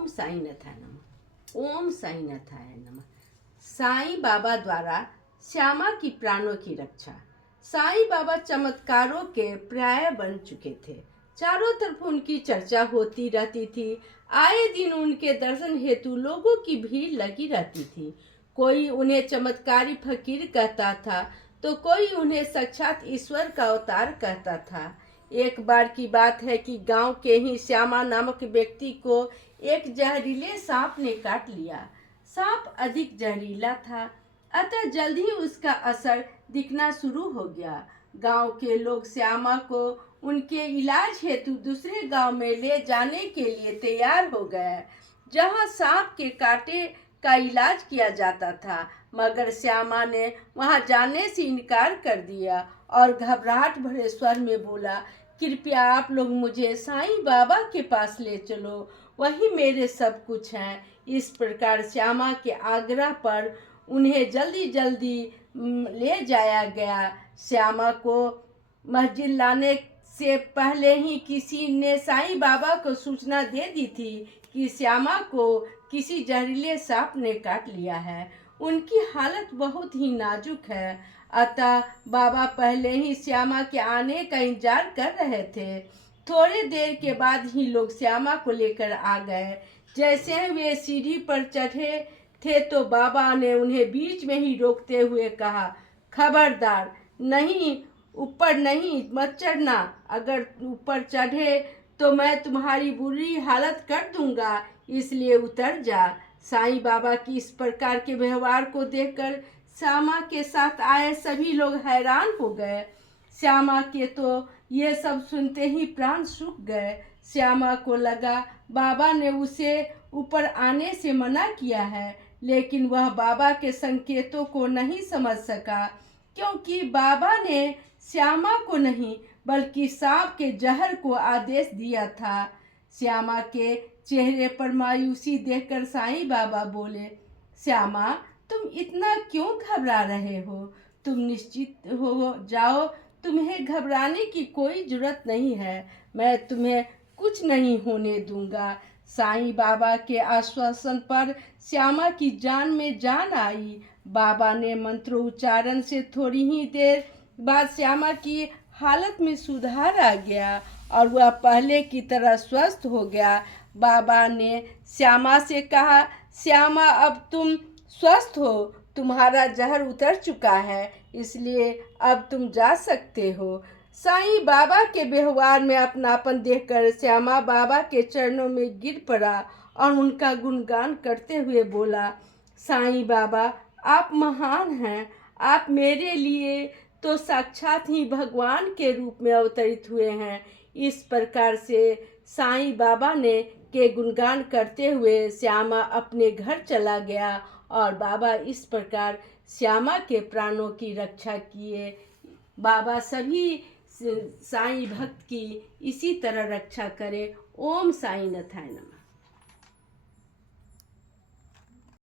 ओम साईनाथाय नमः। ओम साईनाथाय नमः। साईं बाबा द्वारा श्यामा की प्राणों की रक्षा। साईं बाबा चमत्कारों के पर्याय बन चुके थे। चारों तरफ उनकी चर्चा होती रहती थी। आए दिन उनके दर्शन हेतु लोगों की भीड़ लगी रहती थी। कोई उन्हें चमत्कारी फकीर कहता था तो कोई उन्हें साक्षात ईश्वर का अवतार कहता था। एक बार की बात है कि गांव के ही श्यामा नामक व्यक्ति को एक जहरीले सांप ने काट लिया। सांप अधिक जहरीला था, अतः जल्द ही उसका असर दिखना शुरू हो गया। गांव के लोग श्यामा को उनके इलाज हेतु दूसरे गांव में ले जाने के लिए तैयार हो गए, जहां सांप के कांटे का इलाज किया जाता था। मगर श्यामा ने वहां जाने से इनकार कर दिया और घबराहट भरे स्वर में बोला, कृपया आप लोग मुझे साईं बाबा के पास ले चलो, वही मेरे सब कुछ हैं। इस प्रकार श्यामा के आग्रह पर उन्हें जल्दी जल्दी ले जाया गया। श्यामा को मस्जिद लाने से पहले ही किसी ने साईं बाबा को सूचना दे दी थी कि श्यामा को किसी जहरीले सांप ने काट लिया है। उनकी हालत बहुत ही नाजुक है, अतः बाबा पहले ही श्यामा के आने का इंतजार कर रहे थे। थोड़ी देर के बाद ही लोग श्यामा को लेकर आ गए। जैसे वे सीढ़ी पर चढ़े थे तो बाबा ने उन्हें बीच में ही रोकते हुए कहा, खबरदार, नहीं, ऊपर नहीं, मत चढ़ना। अगर ऊपर चढ़े तो मैं तुम्हारी बुरी हालत कर दूंगा, इसलिए उतर जा। साईं बाबा की इस प्रकार के व्यवहार को देखकर श्यामा के साथ आए सभी लोग हैरान हो गए। श्यामा के तो ये सब सुनते ही प्राण सूख गए। श्यामा को लगा बाबा ने उसे ऊपर आने से मना किया है, लेकिन वह बाबा के संकेतों को नहीं समझ सका, क्योंकि बाबा ने श्यामा को नहीं बल्कि सांप के जहर को आदेश दिया था। श्यामा के चेहरे पर मायूसी देखकर साईं बाबा बोले, श्यामा, तुम इतना क्यों घबरा रहे हो? तुम निश्चित हो जाओ, तुम्हें घबराने की कोई जरूरत नहीं है। मैं तुम्हें कुछ नहीं होने दूंगा। साईं बाबा के आश्वासन पर श्यामा की जान में जान आई। बाबा ने मंत्रोच्चारण से थोड़ी ही देर बाद श्यामा की हालत में सुधार आ गया और वह पहले की तरह स्वस्थ हो गया। बाबा ने श्यामा से कहा, श्यामा, अब तुम स्वस्थ हो, तुम्हारा जहर उतर चुका है, इसलिए अब तुम जा सकते हो। साईं बाबा के व्यवहार में अपनापन देखकर श्यामा बाबा के चरणों में गिर पड़ा और उनका गुणगान करते हुए बोला, साईं बाबा, आप महान हैं। आप मेरे लिए तो साक्षात ही भगवान के रूप में अवतरित हुए हैं। इस प्रकार से साईं बाबा ने के गुणगान करते हुए श्यामा अपने घर चला गया और बाबा इस प्रकार श्यामा के प्राणों की रक्षा किए। बाबा सभी साईं भक्त की इसी तरह रक्षा करे। ओम साईनाथाय नमः।